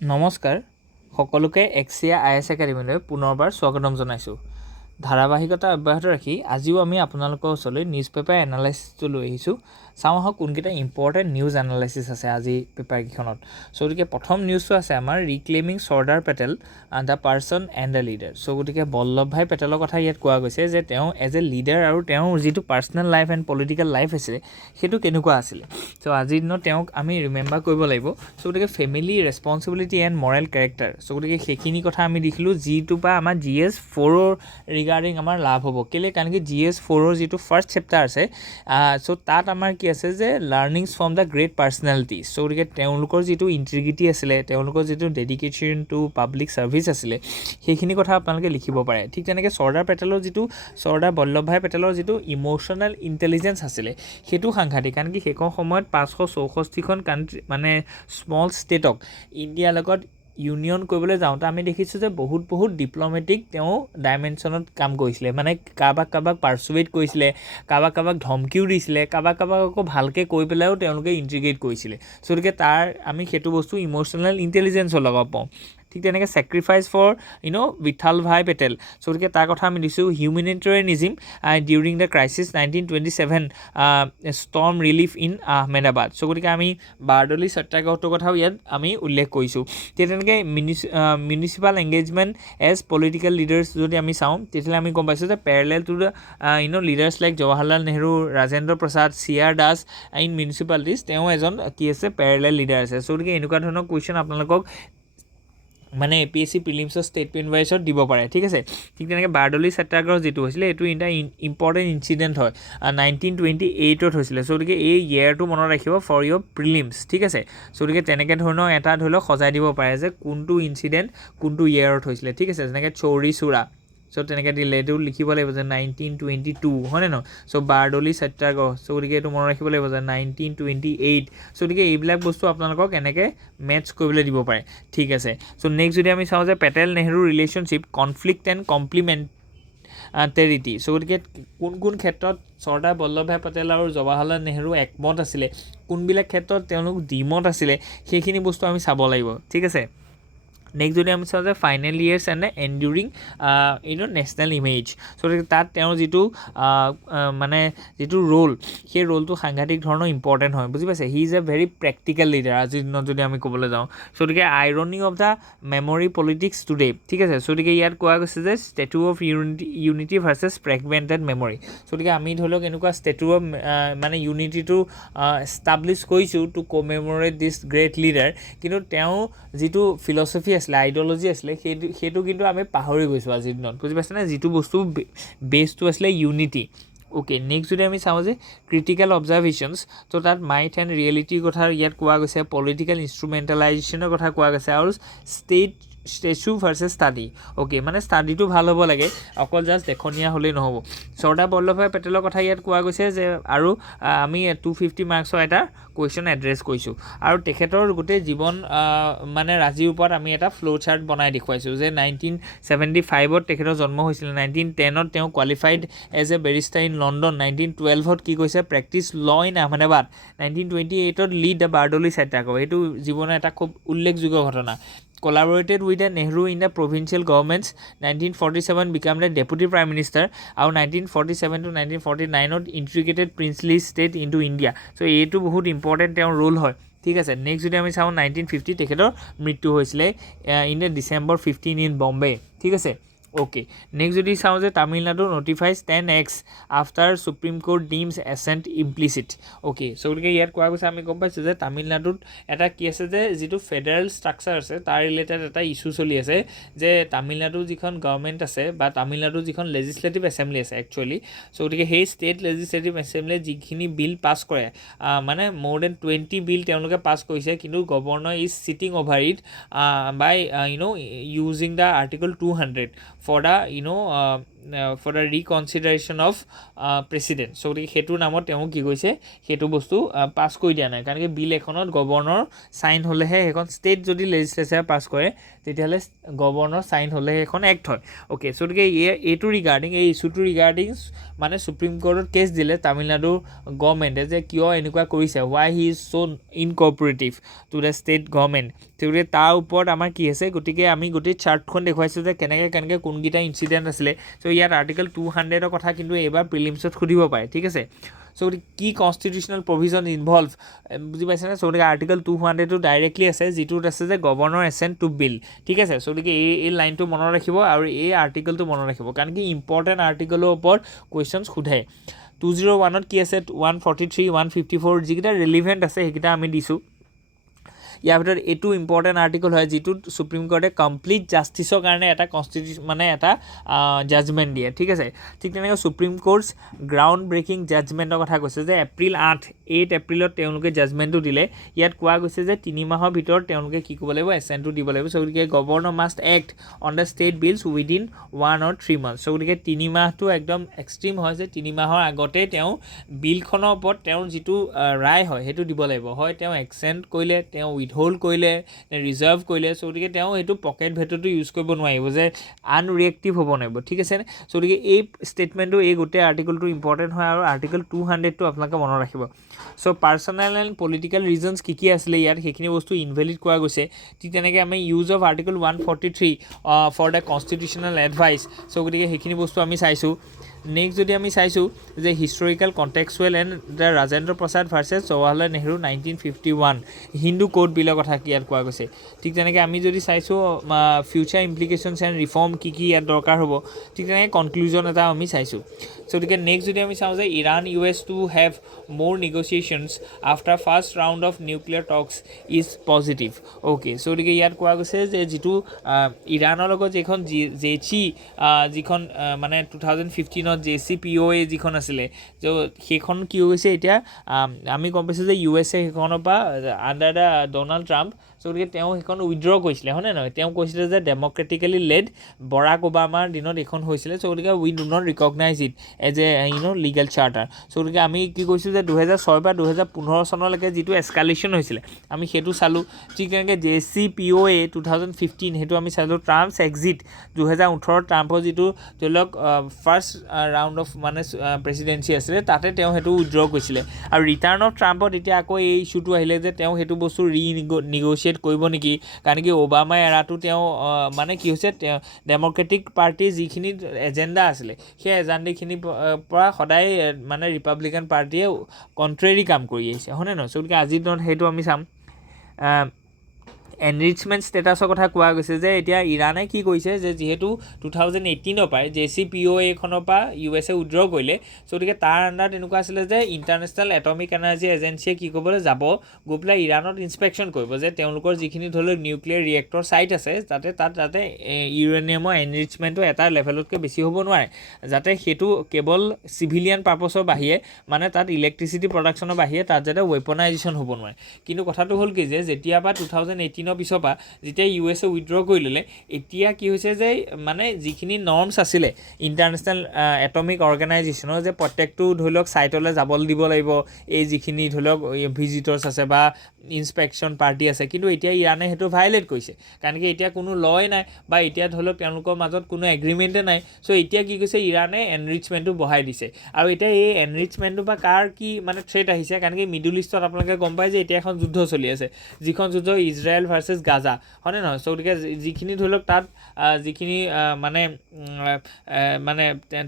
নমস্কাৰ সকলোকে AXIA IAS একাডেমীলৈ পুনৰবাৰ স্বাগতম জনাইছোঁ। ধাৰাবাহিকতা অব্যাহত ৰাখি আজিও আমি আপোনালোকৰ ওচৰলৈ নিউজ পেপাৰ এনালাইচিছটো লৈ আহিছোঁ। চাওঁ আহক কোনকেইটা ইম্পৰ্টেণ্ট নিউজ এনালাইচিছ আছে আজি পেপাৰকেইখনত। গতিকে প্ৰথম নিউজটো আছে আমাৰ reclaiming Sardar Patel the person and the leader. গতিকে বল্লভ ভাই পেটেলৰ কথা ইয়াত কোৱা গৈছে যে তেওঁ এজ এ লিডাৰ আৰু তেওঁৰ যিটো personal life and political life আছিলে সেইটো কেনেকুৱা আছিলে। আজিৰ দিনত তেওঁক আমি ৰিমেম্বাৰ কৰিব লাগিব। গতিকে family responsibility and Morrell character. গতিকে সেইখিনি কথা আমি দেখিলোঁ যিটো পৰা আমাৰ GS4 ৰিগাৰ্ডিং আমাৰ লাভ হ'ব কেলৈ, কাৰণ কি GS4 যিটো ফাৰ্ষ্ট চেপ্টাৰ আছে তাত আমাৰ কি আছে যে লাৰ্ণিংছ ফ্ৰম দ্য গ্ৰেট পাৰ্চনেলিটি। গতিকে তেওঁলোকৰ যিটো ইণ্টিগ্ৰিটি আছিলে, তেওঁলোকৰ যিটো ডেডিকেশ্যন টু পাব্লিক ছাৰ্ভিচ আছিলে, সেইখিনি কথা আপোনালোকে লিখিব পাৰে। ঠিক তেনেকৈ চৰ্দাৰ বল্লভ ভাই পেটেলৰ যিটো ইম'চনেল ইণ্টেলিজেঞ্চ আছিলে সেইটো সাংঘাতিক, কাৰণ কি সেইখন সময়ত 564খন কাণ্ট্ৰি মানে স্মল ষ্টেটক ইণ্ডিয়াৰ লগত ইউনিয়ন কৰিবলৈ যাওঁতে আমি দেখিছোঁ যে বহুত ডিপ্ল'মেটিক তেওঁ ডাইমেনশ্যনত কাম কৰিছিলে, মানে কাৰোবাক পাৰ্চুৱেট কৰিছিলে, কাৰোবাক ধমকিও দিছিলে, কাৰোবাক আকৌ ভালকৈ কৈ পেলাইও তেওঁলোকে ইণ্টিগ্ৰেট কৰিছিলে। গতিকে আমি সেইটো বস্তু ইম'চনেল ইণ্টেলিজেঞ্চৰ লগত পাওঁ। ঠিক তেনেকৈ ছেক্ৰিফাইচ ফৰ বিঠাল ভাই পেটেল। গতিকে তাৰ কথা আমি দিছোঁ। Humanitarianism during the crisis 1927 storm relief in Ahmedabad. গতিকে আমি বাৰডলি সত্যাগ্ৰহটোৰ কথাও ইয়াত আমি উল্লেখ কৰিছোঁ। ঠিক তেনেকৈ municipal engagement as political leaders যদি আমি চাওঁ তেতিয়াহ'লে আমি গম পাইছোঁ যে parallel to the leaders like Jawaharlal Nehru, Rajendra Prasad, CR Das in municipalities, তেওঁ এজন কি আছে পেৰেলেল লিডাৰ আছে। গতিকে এনেকুৱা ধৰণৰ কুৱেশ্যন আপোনালোকক মানে APSC প্ৰিলিমছৰ ষ্টেটমেণ্ট ৱাইজত দিব পাৰে। ঠিক আছে। ঠিক তেনেকৈ বাৰডলি সত্যাগ্ৰহ যিটো হৈছিলে এইটো এটা ইম্পৰ্টেণ্ট ইনচিডেণ্ট হয়, 1928ত হৈছিলে। গতিকে এই ইয়েৰটো মনত ৰাখিব ফৰ ইয়ৰ প্ৰিলিমছ। ঠিক আছে। গতিকে তেনেকৈ ধৰণৰ এটা ধৰি লওক সজাই দিব পাৰে যে কোনটো ইনচিডেণ্ট কোনটো ইয়েৰত হৈছিলে। ঠিক আছে। যেনেকৈ চৌৰি চোৰা, তেনেকৈ দিলে এইটো লিখিব লাগিব যে 1922, হয়নে নহয়। বাৰডলি সত্যাগ্ৰহ, গতিকে এইটো মনত ৰাখিব লাগিব যে 1928। গতিকে এইবিলাক বস্তু আপোনালোকক এনেকৈ মেটচ কৰিবলৈ দিব পাৰে। ঠিক আছে। নেক্সট যদি আমি চাওঁ যে Patel Nehru relationship conflict and complementarity. গতিকে কোন ক্ষেত্ৰত চৰ্দাৰ বল্লভ ভাই পেটেল আৰু জৱাহৰলাল নেহৰু একমত আছিলে, কোনবিলাক ক্ষেত্ৰত তেওঁলোক দ্বিমত আছিলে, সেইখিনি বস্তু আমি চাব লাগিব। ঠিক আছে। নেক্সট যদি আমি চাওঁ যে final years and enduring national image. গতিকে তাত তেওঁৰ যিটো ৰোল, সেই ৰোলটো সাংঘাতিক ধৰণৰ ইম্পৰ্টেণ্ট হয়, বুজি পাইছে। He is a very practical leader আজিৰ দিনত যদি আমি ক'বলৈ যাওঁ। গতিকে irony of the memory politics today. ঠিক আছে। গতিকে ইয়াত কোৱা গৈছে যে statue of unity versus fragmented memory. গতিকে আমি ধৰি লওক এনেকুৱা ষ্টেচু অফ ইউনিটিটো এষ্টাব্লিছ কৰিছোঁ to commemorate this great leader, কিন্তু তেওঁ যিটো ফিলচফি আছিলে, আইডিঅ'লজি আছিলে, সেইটো কিন্তু আমি পাহৰি গৈছোঁ আজিৰ দিনত, বুজি পাইছেনে। যিটো বস্তু বেছটো আছিলে ইউনিটি। অ'কে। নেক্সট যদি আমি চাওঁ যে ক্ৰিটিকেল অবজাৰভেশ্যনছ, তাত মাইথ এণ্ড ৰিয়েলিটিৰ কথা ইয়াত কোৱা গৈছে, পলিটিকেল ইনষ্ট্ৰুমেণ্টেলাইজেশ্যনৰ কথা কোৱা গৈছে, আৰু ষ্টেচু ভাৰ্চেছ ষ্টাডি। অ'কে, মানে ষ্টাডিটো ভাল হ'ব লাগে, অকল জাষ্ট দেখনীয়া হ'লেই নহ'ব। চৰ্দাৰ বল্লভ ভাই পেটেলৰ কথা ইয়াত কোৱা গৈছে যে আৰু আমি 250 মাৰ্কছৰ এটা কুৱেশ্যন এড্ৰেছ কৰিছোঁ, আৰু তেখেতৰ গোটেই জীৱন ৰাজিৰ ওপৰত আমি এটা ফ্ল' চাৰ্ট বনাই দেখুৱাইছোঁ যে 1975ত তেখেতৰ জন্ম হৈছিলে, 1910ত তেওঁ qualified as a barrister in London, 1912ত কি কৈছে প্ৰেক্টিছ ল ইন আহমেদাবাদ, 1928ত লিড দ্য বাৰডলি সত্যাগ্ৰহ। এইটো জীৱনৰ এটা খুব উল্লেখযোগ্য ঘটনা। collaborated with the Nehru in the provincial governments, 1947 became the deputy prime minister, আৰু 1947 to 1949ত integrated princely state into India। এইটো বহুত ইম্পৰ্টেণ্ট তেওঁৰ ৰোল হয়। ঠিক আছে। নেক্সট যদি আমি চাওঁ 1950 তেখেতৰ মৃত্যু হৈছিলে in the December 15 in Bombay. ঠিক আছে। অ'কে। নেক্সট যদি চাওঁ যে Tamil Nadu notifies 10X after supreme court deems assent implicit. Okay. গতিকে ইয়াত কোৱা গৈছে, আমি গম পাইছোঁ যে তামিলনাডুত এটা কি আছে যে যিটো ফেডাৰেল ষ্ট্ৰাকচাৰ আছে তাৰ ৰিলেটেড এটা ইছ্যু চলি আছে যে তামিলনাডুৰ যিখন গভৰ্ণমেণ্ট আছে বা তামিলনাডুৰ যিখন লেজিছলেটিভ এছেম্বলি আছে একচুৱেলি, গতিকে সেই ষ্টেট লেজিছলেটিভ এছেম্বলিয়ে যিখিনি বিল পাছ কৰে, মানে more than 20 বিল তেওঁলোকে পাছ কৰিছে, কিন্তু governor is sitting over it by using the article 200 for the reconsideration of president so' গতিকে সেইটোৰ নামত তেওঁ কি কৈছে সেইটো বস্তু পাছ কৰি দিয়া নাই কাৰণ কি বিল এখনত গভৰ্ণৰ চাইন হ'লেহে সেইখন ষ্টেট যদি লেজিসলেচাৰ পাছ কৰে তেতিয়াহ'লে গভৰ্ণৰ চাইন হ'লেহে এখন এক্ট হয় অ'কে চ' গতিকে এইটো ৰিগাৰ্ডিং এই ইছ্যুটো ৰিগাৰ্ডিং মানে সুপ্ৰিম কোৰ্টত কেছ দিলে তামিলনাডুৰ গভৰ্ণমেণ্টে যে কিয় এনেকুৱা কৰিছে why he is so incooperative to the state government গতিকে তাৰ ওপৰত আমাৰ কি আছে গতিকে আমি গোটেই চাৰ্টখন দেখুৱাইছোঁ যে কেনেকৈ কোনকেইটা ইনচিডেণ্ট আছিলে চ' ইয়াত আৰ্টিকল 200ৰ কথা কিন্তু এইবাৰ প্ৰিলিমছত সুধিব পাৰে ঠিক আছে চ' গতিকে কি কনষ্টিটিউচনেল প্ৰভিজন ইনভলভ বুজি পাইছেনে চ' গতিকে আৰ্টিকল 200টো ডাইৰেক্টলি আছে যিটোত আছে যে গভৰ্ণৰ এছেণ্ট টু বিল ঠিক আছে চ' গতিকে এই লাইনটো মনত ৰাখিব আৰু এই আৰ্টিকলটো মনত ৰাখিব কাৰণ কি ইম্পৰ্টেণ্ট আৰ্টিকলৰ ওপৰত কুৱেশ্যনছ সোধে 201ত কি আছে 143 154 যিকেইটা ৰিলিভেণ্ট আছে সেইকেইটা আমি দিছোঁ ইয়াৰ ভিতৰত এইটো ইম্পৰ্টেণ্ট আৰ্টিকল হয় যিটোত সুপ্ৰিম কোৰ্টে কমপ্লিট জাষ্টিছৰ কাৰণে এটা মানে এটা জাজমেণ্ট দিয়ে ঠিক আছে ঠিক তেনেকৈ সুপ্ৰিম কোৰ্টছ গ্ৰাউণ্ড ব্ৰেকিং জাজমেণ্টৰ কথা কৈছে যে এপ্ৰিল 8 এপ্ৰিলত তেওঁলোকে জাজমেণ্টটো দিলে ইয়াত কোৱা গৈছে যে 3 মাহৰ ভিতৰত তেওঁলোকে কি কৰিব লাগিব এছেণ্টটো দিব লাগিব চ' গতিকে governor must act on the state bills within 1 or 3 months চ' গতিকে 3 মাহটো একদম এক্সট্ৰিম হয় যে 3 মাহৰ আগতে তেওঁ বিলখনৰ ওপৰত তেওঁৰ যিটো ৰায় হয় সেইটো দিব লাগিব হয় তেওঁ এক্সেণ্ট কৰিলে তেওঁ উইথহল্ড কৰিলে ৰিজাৰ্ভ কৰিলে চ' গতিকে তেওঁ সেইটো পকেট ভেটোটো ইউজ কৰিব নোৱাৰিব যে আনৰিয়েক্টিভ হ'ব নোৱাৰিব ঠিক আছে নে চ' গতিকে এই ষ্টেটমেণ্টটো এই গোটেই আৰ্টিকলটো ইম্পৰ্টেণ্ট হয় আৰু আৰ্টিকল 200টো আপোনালোকে মনত ৰাখিব চ' পাৰ্চনেল এণ্ড পলিটিকেল ৰিজনছ কি আছিলে ইয়াত সেইখিনি বস্তু ইনভেলিড কৰা গৈছে ঠিক তেনেকৈ আমি use of article 143 for the constitutional advice so' গতিকে সেইখিনি বস্তু আমি চাইছোঁ নেক্সট যদি আমি চাইছোঁ যে historical contractual and the Rajendra Prasad versus Jawaharlal Nehru 1951 Hindu code বিলৰ কথা ইয়াত কোৱা গৈছে ঠিক তেনেকৈ আমি যদি চাইছোঁ ফিউচাৰ ইমপ্লিকেশ্যনছ এণ্ড ৰিফৰ্ম কি ইয়াত দৰকাৰ হ'ব ঠিক তেনেকৈ কনক্লুজন এটা আমি চাইছোঁ চ' গতিকে নেক্সট যদি আমি চাওঁ যে Iran US to have more negotiations after first round of nuclear talks is positive okay so' গতিকে ইয়াত কোৱা গৈছে যে যিটো ইৰাণৰ লগত যিখন যিখন মানে 2015ত JCPOA যিখন আছিলে ত' সেইখন কি হৈছে এতিয়া আমি গম পাইছোঁ যে USA সেইখনৰ পৰা আণ্ডাৰ দ্য ডনাল্ড ট্ৰাম্প চ' গতিকে তেওঁ সেইখন উইড্ৰ কৰিছিলে হয়নে নহয় তেওঁ কৈছিলে যে ডেম'ক্ৰেটিকেলি লেড বৰাক ওবামাৰ দিনত এইখন হৈছিলে চ' গতিকে we do not recognise it as a legal charter so' গতিকে আমি কি কৈছোঁ যে 2006 বা 2015 চনলৈকে যিটো এছকালেশ্যন হৈছিলে আমি সেইটো চালোঁ ঠিক তেনেকৈ JCPOA 2015 সেইটো আমি চালোঁ ট্ৰাম্পছ এক্সিট 2018 ট্ৰাম্পৰ যিটো ধৰি লওক ফাৰ্ষ্ট ৰাউণ্ড অফ মানে প্ৰেচিডেঞ্চি আছিলে তাতে তেওঁ সেইটো উইড্ৰ কৰিছিলে আৰু ৰিটাৰ্ণ অফ ট্ৰাম্পত এতিয়া আকৌ এই ইছ্যুটো আহিলে যে তেওঁ সেইটো বস্তু নেগচিয়েট কৰিব নেকি কাৰণ কি ওবামা এৰাটো তেওঁ মানে কি হৈছে ডেম'ক্ৰেটিক পাৰ্টিৰ যিখিনি এজেণ্ডা আছিলে সেই এজেণ্ডাখিনিৰ পৰা সদায় মানে ৰিপাব্লিকান পাৰ্টিয়ে কণ্ট্ৰেৰী কাম কৰি আহিছে হয়নে নহয় চ' গতিকে আজিৰ দিনত সেইটো আমি চাম এনৰিচমেণ্ট ষ্টেটাছৰ কথা কোৱা গৈছে যে এতিয়া ইৰাণে কি কৰিছে যে যিহেতু 2018 পৰাই JCPOA খনৰ পৰা USA উইড্ৰ কৰিলে চ' গতিকে তাৰ আণ্ডাৰত এনেকুৱা আছিলে যে ইণ্টাৰনেশ্যনেল এটমিক এনাৰ্জি এজেঞ্চিয়ে কি কৰিবলৈ যাব গৈ পেলাই ইৰাণত ইনস্পেকশ্যন কৰিব যে তেওঁলোকৰ যিখিনি ধৰি লওক নিউক্লিয়াৰ ৰিয়েক্টৰ ছাইট আছে তাতে ইউৰেনিয়ামৰ এনৰিচমেণ্টটো এটা লেভেলতকৈ বেছি হ'ব নোৱাৰে যাতে সেইটো কেৱল চিভিলিয়ান পাৰ্পছৰ বাহিৰে মানে তাত ইলেক্ট্ৰিচিটি প্ৰডাকশ্যনৰ বাহিৰে তাত যাতে ৱেপনাইজেশ্যন হ'ব নোৱাৰে কিন্তু কথাটো হ'ল কি যে যেতিয়া পৰা 2018 পিছৰ পৰা যেতিয়া USA উইড্ৰ কৰি ল'লে এতিয়া কি হৈছে যে মানে যিখিনি নৰ্মছ আছিলে ইণ্টাৰনেশ্যনেল এটমিক অৰ্গেনাইজেশ্যনৰ যে প্ৰত্যেকটো ধৰি লওক ছাইটলৈ যাবলৈ দিব লাগিব এই যিখিনি ধৰি লওক ভিজিটৰ্ছ আছে বা ইনস্পেকশ্যন পাৰ্টি আছে কিন্তু এতিয়া ইৰাণে সেইটো ভাইলেট কৰিছে কাৰণ কি এতিয়া কোনো লয় নাই বা এতিয়া ধৰি লওক তেওঁলোকৰ মাজত কোনো এগ্ৰিমেণ্টে নাই চ' এতিয়া কি কৈছে ইৰাণে এনৰিচমেণ্টটো বঢ়াই দিছে আৰু এতিয়া এই এনৰিচমেণ্টটো বা কাৰ কি মানে থ্ৰেট আহিছে কাৰণ কি মিডল ইষ্টত আপোনালোকে গম পায় যে এতিয়া এখন যুদ্ধ চলি আছে যিখন যুদ্ধ ইজৰাইল ভাৰ্চেছ গাজা হয়নে নহয় চ' গতিকে যিখিনি ধৰি লওক তাত যিখিনি মানে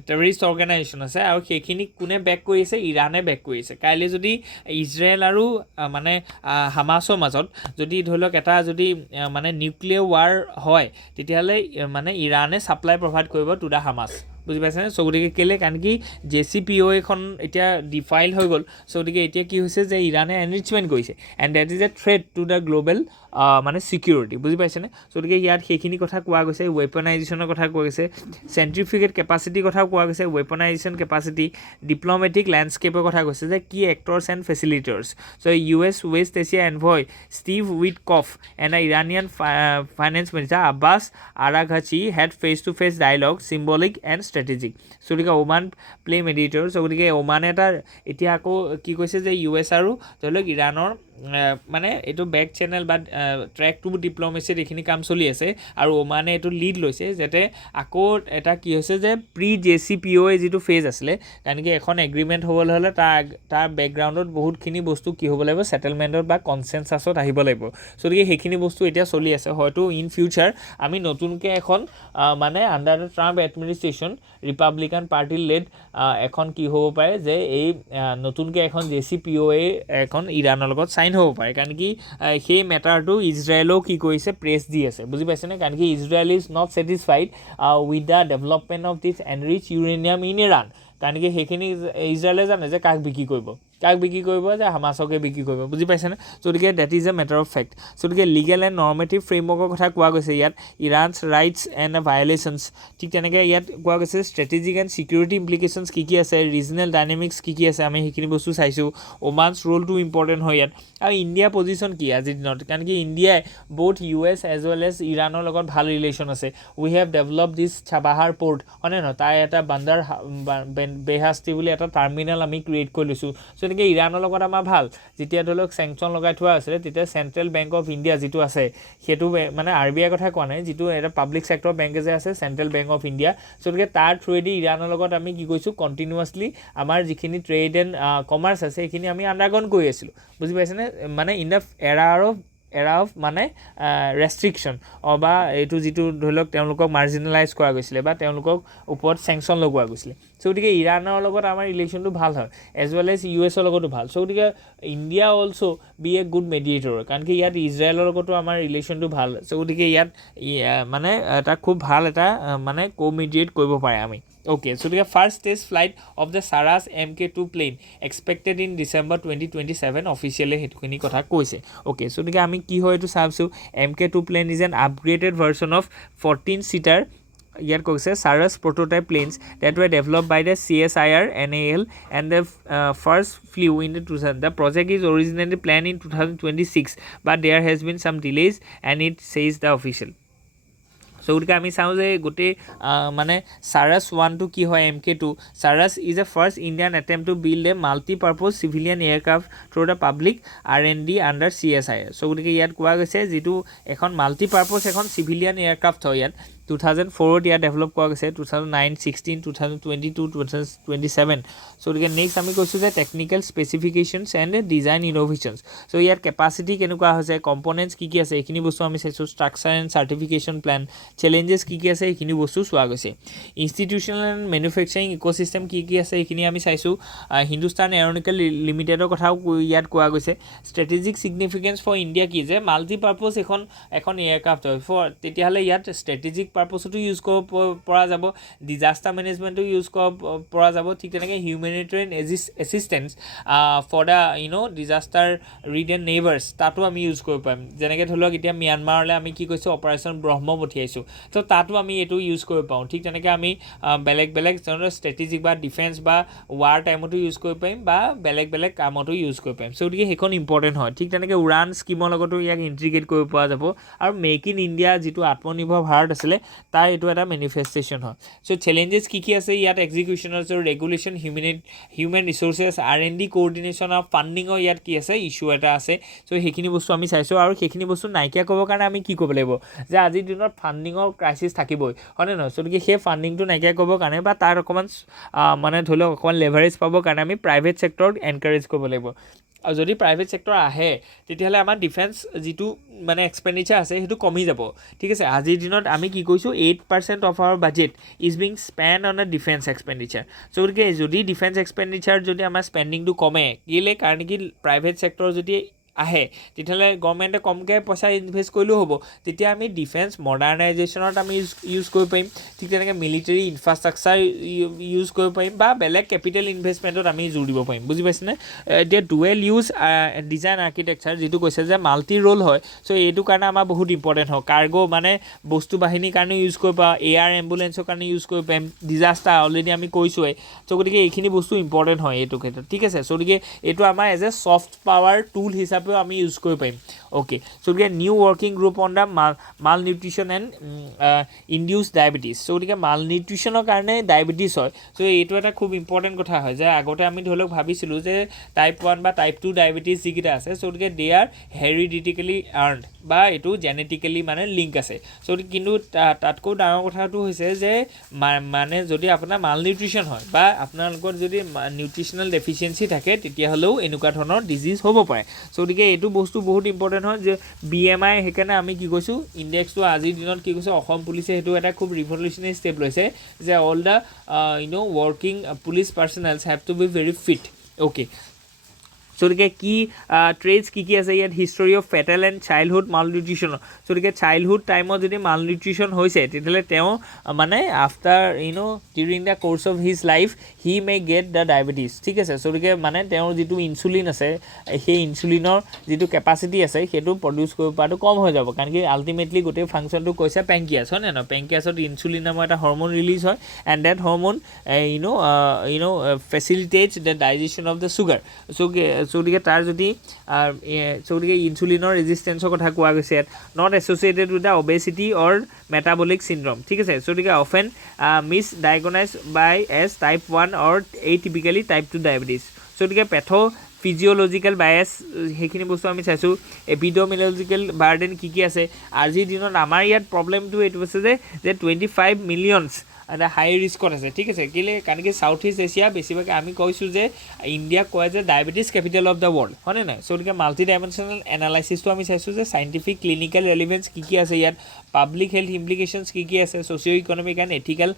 টেৰৰিষ্ট অৰ্গেনাইজেশ্যন আছে আৰু সেইখিনি কোনে বেক কৰি আছে ইৰাণে বেক কৰি আছে কাইলৈ যদি ইজৰাইল আৰু মানে হামাছৰ মাজত যদি ধৰি লওক এটা যদি মানে নিউক্লিয়াৰ ৱাৰ হয় তেতিয়াহ'লে মানে ইৰাণে ছাপ্লাই প্ৰভাইড কৰিব টু দ্য হামাছ বুজি পাইছেনে চ' গতিকে কেলৈ কাৰণ কি JCPOA খন এতিয়া ডিফাইল হৈ গ'ল চ' গতিকে এতিয়া কি হৈছে যে ইৰাণে এনৰিচমেণ্ট কৰিছে and that is a threat to the global মানে ছিকিউৰিটি বুজি পাইছেনে গতিকে ইয়াত সেইখিনি কথা কোৱা গৈছে ৱেপনাইজেশ্যনৰ কথা কোৱা গৈছে চেণ্ট্ৰিফিউগেট কেপাচিটিৰ কথাও কোৱা গৈছে ৱেপনাইজেশ্যন কেপাচিটি ডিপ্ল'মেটিক লেণ্ডস্কেপৰ কথা কৈছে যে কি actors and facilitators so' US west Asia envoy Steve Witkoff and Iranian finance minister Abbas Araghchi held face to face dialogue symbolic and strategic so' গতিকে ওমান প্লে মেডিয়েটৰ চ' গতিকে ওমানে এটা এতিয়া আকৌ কি কৈছে যে US আৰু ধৰি লওক ইৰাণৰ মানে এইটো বেক চেনেল বা ট্ৰেক টু ডিপ্ল'মেচিত এইখিনি কাম চলি আছে আৰু ওমানে এইটো লিড লৈছে যাতে আকৌ এটা কি হৈছে যে প্ৰি JCPOA যিটো ফেজ আছিলে কাৰণ কি এখন এগ্ৰিমেণ্ট হ'বলৈ হ'লে তাৰ বেকগ্ৰাউণ্ডত বহুতখিনি বস্তু কি হ'ব লাগিব ছেটেলমেণ্টত বা কনচেনচাছত আহিব লাগিব গতিকে সেইখিনি বস্তু এতিয়া চলি আছে হয়তো ইন ফিউচাৰ আমি নতুনকৈ এখন মানে under the Trump administration Republican party led এখন কি হ'ব পাৰে যে এই নতুনকৈ এখন JCPOA এখন ইৰাণৰ লগত চাইন হ'ব পাৰে কাৰণ কি সেই মেটাৰটো ইজৰাইলেও কি কৰিছে প্ৰেছ দি আছে বুজি পাইছেনে কাৰণ কি Israel is not satisfied with the development of this enrich uranium in Iran কাৰণ কি সেইখিনি ইজৰাইলে জানে যে কাক বিক্ৰী কৰিব যে হামাছকে বিক্ৰী কৰিব বুজি পাইছেনে গতিকে that is a matter of fact গতিকে লিগেল এণ্ড নৰ্মেটিভ ফ্ৰেমৱৰ্কৰ কথা কোৱা গৈছে ইয়াত ইৰাণছ ৰাইটছ এণ্ড ভায়লেশ্যনছ ঠিক তেনেকৈ ইয়াত কোৱা গৈছে ষ্ট্ৰেটেজিক এণ্ড ছিকিউৰিটি ইমপ্লিকেশ্যনছ কি আছে ৰিজনেল ডাইনেমিক্স কি আছে আমি সেইখিনি বস্তু চাইছোঁ ওমানছ ৰোলটো ইম্পৰ্টেণ্ট হয় ইয়াত আৰু ইণ্ডিয়া পজিশ্যন কি আজিৰ দিনত কাৰণ কি ইণ্ডিয়াই both US as well as ইৰাণৰ লগত ভাল ৰিলেশ্যন আছে we have develop this Chabahar port হয়নে নহয় তাৰ এটা বান্দাৰ বেহাস্তি বুলি এটা টাৰ্মিনেল আমি ক্ৰিয়েট কৰি লৈছোঁ গতিকে ইৰাণৰ লগত আমাৰ ভাল যেতিয়া ধৰি লওক চেংচন লগাই থোৱা আছিলে তেতিয়া চেণ্ট্ৰেল বেংক অফ ইণ্ডিয়া যিটো আছে সেইটো মানে RBI কথা কোৱা নাই যিটো এটা পাব্লিক ছেক্টৰ বেংকে যে আছে চেণ্ট্ৰেল বেংক অফ ইণ্ডিয়া গতিকে তাৰ থ্ৰুৱেদি ইৰাণৰ লগত আমি কি কৰিছোঁ কণ্টিনিউৱাছলি আমাৰ যিখিনি ট্ৰেড এণ্ড কমাৰ্চ আছে সেইখিনি আমি আণ্ডাৰগন কৰি আছিলোঁ বুজি পাইছেনে মানে ইন দ্য এৰা অফ মানে ৰেষ্ট্ৰিকশ্যন বা এইটো যিটো ধৰি লওক তেওঁলোকক মাৰ্জিনেলাইজ কৰা গৈছিলে বা তেওঁলোকক ওপৰত চেংচন লগোৱা গৈছিলে চ' গতিকে ইৰাণৰ লগত আমাৰ ৰিলেশ্যনটো ভাল হয় এজ ৱেল এজ US লগতো ভাল চ' গতিকে India also' be a good mediator কাৰণ কি ইয়াত ইজৰাইলৰ লগতো আমাৰ ৰিলেশ্যনটো ভাল চ' গতিকে ইয়াত মানে এটা খুব ভাল এটা মানে co-mediate কৰিব পাৰে আমি Okay, so the first test flight of the Saras MK2 plane expected in December 2027 officially hetukini kotha koise. Okay, so the ami ki hoy to sabsu MK2 plane is an upgraded version of 14-seater here koise Saras prototype planes that were developed by the CSIR NAL and the first flew in the 2000. The project is originally planned in 2026 but there has been some delays and it says the official. So গতিকে আমি চাওঁ যে গোটেই মানে সাৰাছ 1 two কি হয় MK2 Saras is a first Indian attempt to build a multipurpose civilian aircraft through the public R&D under CSIR so' গতিকে ইয়াত কোৱা গৈছে যিটো এখন মাল্টিপাৰ্পজ এখন চিভিলিয়ান এয়াৰক্ৰাফ্ট হয় ইয়াত 2004 ইয়াত ডেভেলপ কৰা গৈছে 2009 16 2022 2027 চ' গতিকে নেক্সট আমি কৈছোঁ যে technical specifications and design innovations so' ইয়াৰ কেপাচিটি কেনেকুৱা হৈছে কম্পনেণ্টছ কি আছে এইখিনি বস্তু আমি চাইছোঁ structure and certification plan challenges কি আছে এইখিনি বস্তু চোৱা গৈছে ইনষ্টিটিউচনেল এণ্ড মেনুফেকচাৰিং ইক'চিষ্টেম কি আছে এইখিনি আমি চাইছোঁ হিন্দুস্তান এৰ'নিকেল লিমিটেডৰ কথাও ইয়াত কোৱা গৈছে ষ্ট্ৰেটেজিক ছিগনিফিকেঞ্চ ফৰ ইণ্ডিয়া কি যে মাল্টিপাৰ্পজ এখন এয়াৰক্ৰাফ্ট হয় তেতিয়াহ'লে ইয়াত ষ্ট্ৰেটেজিক পাৰ্পছতো ইউজ কৰিব পৰা যাব ডিজাষ্টাৰ মেনেজমেণ্টো ইউজ কৰিব পৰা যাব ঠিক তেনেকৈ humanitarian assistance for the disaster ridden neighbours তাতো আমি ইউজ কৰিব পাৰিম যেনেকৈ ধৰি লওক এতিয়া ম্যানমাৰলৈ আমি কি কৈছোঁ অপাৰেশ্যন ব্ৰহ্ম পঠিয়াইছোঁ তো তাতো আমি এইটো ইউজ কৰিব পাৰোঁ ঠিক তেনেকৈ আমি বেলেগ ষ্ট্ৰেটেজিক বা ডিফেন্স বা ৱাৰ টাইমতো ইউজ কৰিব পাৰিম বা বেলেগ কামতো ইউজ কৰিব পাৰিম চ' গতিকে সেইখন ইম্পৰ্টেণ্ট হয় ঠিক তেনেকৈ উড়ান স্কিমৰ লগতো ইয়াক ইণ্টিগ্ৰেট কৰিব পৰা যাব আৰু মেক ইন ইণ্ডিয়া যিটো আত্মনিৰ্ভৰ ভাৰত আছিলে তাৰ এইটো এটা মেনিফেষ্টেশ্যন হয় চ' চেলেঞ্জেছ কি আছে ইয়াত এক্সিকিউশ্যনৰ regulation human resources R&D coordination আৰু ফাণ্ডিঙৰ ইয়াত কি আছে ইছ্যু এটা আছে চ' সেইখিনি বস্তু আমি চাইছোঁ আৰু সেইখিনি বস্তু নাইকিয়া কৰিবৰ কাৰণে আমি কি কৰিব লাগিব যে আজিৰ দিনত ফাণ্ডিঙৰ ক্ৰাইচিছ থাকিবই হয়নে নহয় চ' গতিকে সেই ফাণ্ডিংটো নাইকিয়া কৰিবৰ কাৰণে বা তাৰ অকণমান মানে ধৰি লওক অকণমান লেভাৰেজ পাবৰ কাৰণে আমি প্ৰাইভেট ছেক্টৰক এনকাৰেজ কৰিব লাগিব আৰু যদি প্ৰাইভেট ছেক্টৰ আহে তেতিয়াহ'লে আমাৰ ডিফেন্স যিটো মানে এক্সপেণ্ডিচাৰ আছে সেইটো কমি যাব ঠিক আছে আজিৰ দিনত আমি কি কৈছোঁ 8% of our budget is being spend on a defence expenditure so' গতিকে যদি ডিফেন্স এক্সপেণ্ডিচাৰ যদি আমাৰ স্পেণ্ডিংটো কমে কেলৈ কাৰণ কি প্ৰাইভেট ছেক্টৰ যদি আহে তেতিয়াহ'লে গভৰ্ণমেণ্টে কমকৈ পইচা ইনভেষ্ট কৰিলেও হ'ব তেতিয়া আমি ডিফেন্স মডাৰ্ণাইজেশ্যনত আমি ইউজ কৰিব পাৰিম ঠিক তেনেকৈ মিলিটাৰী ইনফ্ৰাষ্ট্ৰাকচাৰ ইউজ কৰিব পাৰিম বা বেলেগ কেপিটেল ইনভেষ্টমেণ্টত আমি জোৰ দিব পাৰিম বুজি পাইছেনে এতিয়া ডুৱেল ইউজ ডিজাইন আৰ্কিটেকচাৰ যিটো কৈছে যে মাল্টি ৰ'ল হয় চ' এইটো কাৰণে আমাৰ বহুত ইম্পৰ্টেণ্ট হয় কাৰ্গো মানে বস্তু বাহিনীৰ কাৰণে ইউজ কৰিব পাৰিম এয়াৰ এম্বুলেঞ্চৰ কাৰণে ইউজ কৰিব পাৰিম ডিজাষ্টাৰ অলৰেডি আমি কৈছোঁৱেই চ' গতিকে এইখিনি বস্তু ইম্পৰ্টেণ্ট হয় এইটো ক্ষেত্ৰত ঠিক আছে চ' গতিকে এইটো আমাৰ এজ এ ছফ্ট পাৱাৰ টুল হিচাপেও আমি ইউজ কৰিব পাৰিম অ'কে চ' গতিকে new working group on the মাল নিউট্ৰিশ্যন এণ্ড ইনডিউচ ডায়েবেটিছ চ' গতিকে মাল নিউট্ৰিশ্যনৰ কাৰণে ডায়েবেটিছ হয় চ' এইটো এটা খুব ইম্পৰ্টেণ্ট কথা হয় যে আগতে আমি ধৰি লওক ভাবিছিলোঁ যে টাইপ 1 বা টাইপ 2 ডায়েবেটিছ যিকেইটা আছে চ' গতিকে দে আৰ হেৰিডিটিকেলি আৰ্ণ্ড বা এইটো জেনেটিকেলি মানে লিংক আছে চ' কিন্তু তাতকৈ ডাঙৰ কথাটো হৈছে যে মানে যদি আপোনাৰ মাল নিউট্ৰিশ্যন হয় বা আপোনালোকৰ যদি নিউট্ৰিশ্যনেল ডেফিচিয়েঞ্চি থাকে তেতিয়াহ'লেও এনেকুৱা ধৰণৰ ডিজিজ হ'ব পাৰে চ' গতিকে এইটো বস্তু বহুত ইম্পৰ্টেণ্ট হয় যে BMI সেইকাৰণে আমি কি কৈছোঁ ইণ্ডেক্সটো আজিৰ দিনত কি কৈছোঁ অসম পুলিচে সেইটো এটা খুব ৰিভলিউচনেৰী ষ্টেপ লৈছে যে all the working police personnels have to be very fit okay so' গতিকে কি ট্ৰেডছ কি আছে ইয়াত history of fetal and childhood মাল নিউট্ৰিশ্যনৰ চ' গতিকে চাইল্ডহুড টাইমত যদি মাল নিউট্ৰিশ্যন হৈছে তেতিয়াহ'লে তেওঁ মানে after during the course of his life he may get the diabetes ঠিক আছে চ' গতিকে মানে তেওঁৰ যিটো ইনচুলিন আছে সেই ইনচুলিনৰ যিটো কেপাচিটি আছে সেইটো প্ৰডিউচ কৰিব পৰাটো কম হৈ যাব কাৰণ কি আল্টিমেটলি গোটেই ফাংচনটো কৈছে পেংকিয়াছ হয় নে নহয় পেংকিয়াছত ইনচুলিন নামৰ এটা হৰম'ন ৰিলিজ হয় and that hormone facilitates the digestion of the sugar so' গতিকে তাৰ যদি চ' গতিকে ইনচুলিনৰ ৰেজিষ্টেঞ্চৰ কথা কোৱা গৈছে ইয়াত not associated with the obesity or metabolic syndrome ঠিক আছে চ' গতিকে often miss diagnose by as type 1 or typically type 2 diabetes so' গতিকে ফিজিঅ'লজিকেল বায়াছ সেইখিনি বস্তু আমি চাইছোঁ এপিডমিলজিকেল বাৰ্ডেন কি আছে আজিৰ দিনত আমাৰ ইয়াত প্ৰব্লেমটো এইটো আছে যে 25 মিলিয়নছ এটা হাই ৰিস্কত আছে ঠিক আছে কেলৈ কাৰণ কি চাউথ ইষ্ট এছিয়া বেছিভাগে আমি কৈছোঁ যে ইণ্ডিয়াক কয় যে diabetes capital of the world হয়নে নাই চ' গতিকে মাল্টি ডাইমেনশ্যনেল এনালাইচিছটো আমি চাইছোঁ যে চাইণ্টিফিক ক্লিনিকেল ৰেলিভেঞ্চ কি আছে ইয়াত পাব্লিক হেল্থ ইমপ্লিকেশ্যনছ কি আছে ছ'চিঅ' ইকনমিক এণ্ড এথিকেল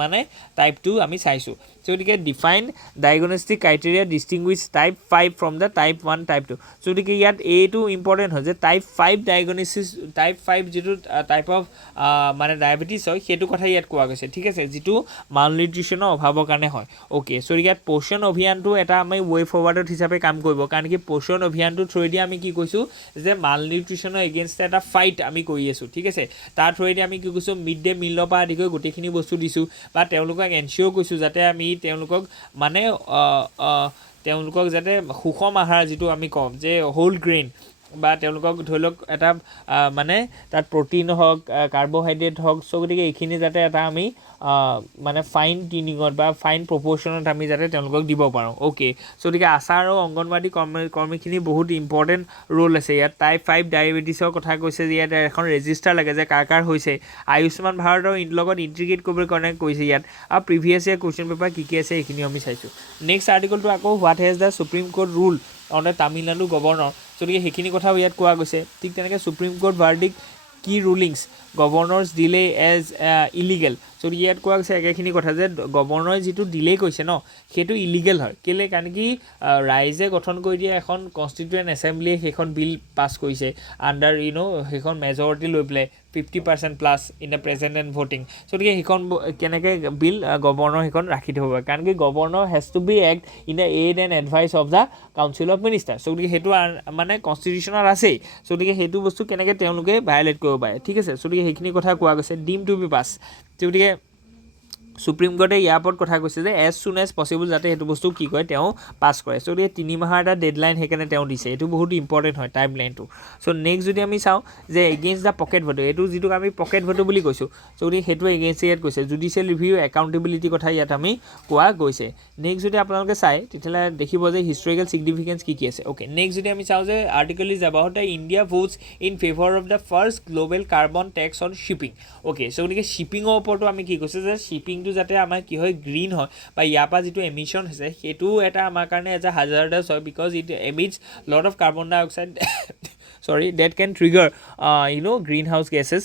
মানে টাইপ 2 আমি চাইছোঁ চ' গতিকে define diagnostic criteria distinguish type 5 from the type 1 type 2 so' গতিকে ইয়াত এইটো ইম্পৰ্টেণ্ট হয় যে টাইপ 5 ডায়েগনচিছ টাইপ 5 যিটো টাইপ অফ মানে ডায়েবেটিছ হয় সেইটো কথা ইয়াত কোৱা গৈছে ঠিক আছে যিটো মাল নিউট্ৰিশ্যনৰ অভাৱৰ কাৰণে হয় অ'কে চ' ইয়াত পোষণ অভিযানটো এটা আমি ৱে ফৰৱাৰ্ডত হিচাপে কাম কৰিব কাৰণ কি পোষণ অভিযানটোৰ থ্ৰুৱেদি আমি কি কৈছোঁ যে মাল নিউট্ৰিশ্যনৰ এগেইনষ্ট এটা ফাইট আমি কৰি আছোঁ ঠিক আছে তাৰ থ্ৰুৱেদি আমি কি কৈছোঁ মিড ডে মিলৰ পৰা আদি কৰি গোটেইখিনি বস্তু দিছোঁ বা তেওঁলোকক এনচিঅ'ৰ কৈছোঁ যাতে আমি তেওঁলোকক মানে তেওঁলোকক যাতে সুষম আহাৰ যিটো আমি ক'ম যে হোল গ্ৰেইন বা তেওঁলোকক ধৰি লওক এটা মানে তাত প্ৰটিন হওক কাৰ্বহাইড্ৰেট হওক চ' গতিকে এইখিনি যাতে এটা আমি মানে ফাইন টিউনিঙত বা ফাইন প্ৰপ'ৰ্শ্যনত আমি যাতে তেওঁলোকক দিব পাৰোঁ অ'কে চ' গতিকে আশা আৰু অংগনবাদী কৰ্মীখিনি বহুত ইম্পৰ্টেণ্ট ৰোল আছে ইয়াত টাইপ 5 ডায়েবেটিছৰ কথা কৈছে যে ইয়াত এখন ৰেজিষ্টাৰ লাগে যে কাৰ হৈছে আয়ুষ্মান ভাৰতৰ লগত ইণ্টিগ্ৰেট কৰিবৰ কাৰণে কৈছে ইয়াত আৰু প্ৰিভিয়াছ ইয়াৰ কুৱেশ্যন পেপাৰ কি আছে এইখিনিও আমি চাইছোঁ নেক্সট আৰ্টিকলটো আকৌ what has the supreme court rule on the Tamil Nadu governor গতিকে সেইখিনি কথাও ইয়াত কোৱা গৈছে ঠিক তেনেকৈ সুপ্ৰিম কোৰ্ট ভাৰ্ডিক কি ৰুলিংছ গভৰ্ণৰ্ছ ডিলে এজ ইলিগেল চ' ইয়াত কোৱা গৈছে একেখিনি কথা যে গভৰ্ণৰে যিটো ডিলে কৈছে ন সেইটো ইলিগেল হয় কেলৈ কাৰণ কি ৰাইজে গঠন কৰি দিয়া এখন কনষ্টিটিউৱেণ্ট এছেম্বলিয়ে সেইখন বিল পাছ কৰিছে আণ্ডাৰ সেইখন মেজৰিটি লৈ পেলাই 50% plus in the present and voting so' গতিকে সেইখন কেনেকৈ বিল গভৰ্ণৰ সেইখন ৰাখি থ'ব পাৰে কাৰণ কি governor has to be act in the aid and advice of the council of minister so' গতিকে সেইটো মানে কনষ্টিটিউশ্যনত আছেই চ' গতিকে সেইটো বস্তু কেনেকৈ তেওঁলোকে ভায়লেট কৰিব পাৰে ঠিক আছে চ' গতিকে সেইখিনি কথা কোৱা গৈছে ডিম টু বি পাছ গতিকে সুপ্ৰিম কোৰ্টে ইয়াৰ ওপৰত কথা কৈছে যে এজ চুন এজ পচিবল যাতে সেইটো বস্তু কি কয় তেওঁ পাছ কৰে চ' গতিকে 3 মাহৰ এটা ডেডলাইন সেইকাৰণে তেওঁ দিছে এইটো বহুত ইম্পৰ্টেণ্ট হয় টাইম লাইনটো চ' নেক্সট যদি আমি চাওঁ যে এগেইনষ্ট দ্য পকেট ভটো এইটো যিটোক আমি পকেট ভটো বুলি কৈছোঁ চ' গতিকে সেইটো এগেইনষ্ট ইয়াত কৈছে জুডিচিয়েল ৰিভিউ একাউণ্টেবিলিটি কথা ইয়াত আমি কোৱা গৈছে নেক্সট যদি আপোনালোকে চাই তেতিয়াহ'লে দেখিব যে হিষ্টৰিকেল ছিগনিফিকেঞ্চ কি আছে অ'কে নেক্সট যদি আমি চাওঁ যে article is about the India votes in favour of the first global carbon tax on shipping okay so' গতিকে শ্বিপিঙৰ ওপৰতো আমি কি কৈছোঁ যে শ্বিপিংটো যাতে আমাৰ কি হয় গ্ৰীণ হয় বা ইয়াৰ পৰা যিটো এমিশ্যন হৈছে সেইটো এটা আমাৰ কাৰণে এজ এ হাজাৰডাছ হয় because it emits lot of carbon dioxide sorry, that can trigger greenhouse gases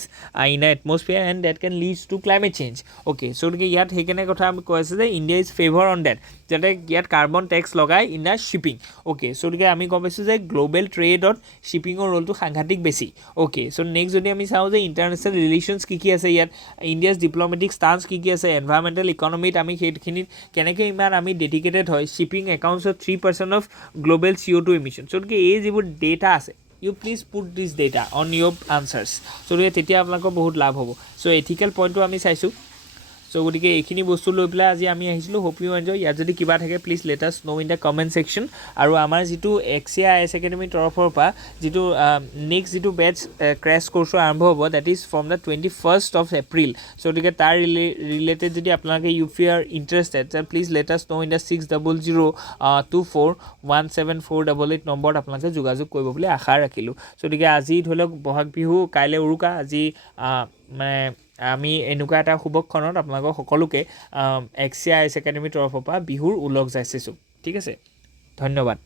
in the atmosphere, and that can lead to climate change. Okay, so ইয়াত সেইকাৰণে কথা আমি কৈ আছোঁ যে ইণ্ডিয়া ইজ ফেভৰ অন ডেট, যাতে ইয়াত কাৰ্বন টেক্স লগাই in the shipping. Okay, so' গতিকে আমি গম পাইছোঁ যে গ্ল'বেল ট্ৰেডত শ্বিপিঙৰ ৰ'লটো সাংঘাতিক বেছি। অ'কে, চ' নেক্সট যদি আমি চাওঁ যে ইণ্টাৰনেশ্যনেল ৰিলেশ্যনছ কি আছে ইয়াত, ইণ্ডিয়াছ ডিপ্ল'মেটিক ষ্টান্স কি আছে, এনভাইৰমেণ্টেল ইকনমিত আমি সেইখিনিত কেনেকৈ ইমান আমি ডেডিকেটেড হয়, শ্বিপিং একাউণ্টছত 3% অফ গ্ল'বেল CO2 ইমিশ্যন। চ' গতিকে এই যিবোৰ ডেটা আছে, you please put this data on your answers, so তেতিয়া আপোনালোকৰ বহুত লাভ হ'ব। চ' এথিকেল পইণ্টটো আমি চাইছোঁ। চ' গতিকে এইখিনি বস্তু লৈ পেলাই আজি আমি আহিছিলোঁ। Hope you enjoy. ইয়াত যদি কিবা থাকে please let us know' in the comment section. আৰু আমাৰ যিটো AXIA IAS একাডেমীৰ তৰফৰ পৰা যিটো নেক্সট যিটো বেটছ ক্ৰেছ কৰ্চো আৰম্ভ হ'ব, that is from the 21st of April। So' গতিকে তাৰ ৰিলেটেড যদি আপোনালোকে U P R interested, please let us know' in the 6002417488 নম্বৰত আপোনালোকে যোগাযোগ কৰিব বুলি আশা ৰাখিলোঁ। চ' গতিকে আজি ধৰি লওক বহাগ বিহু, কাইলৈ উৰুকা, আজি মানে আমি এনেকুৱা এটা শুভক্ষণত আপোনালোকক সকলোকে AXIA IAS একাডেমীৰ তৰফৰ পৰা বিহুৰ ওলগ যাচিছোঁ। ঠিক আছে, ধন্যবাদ।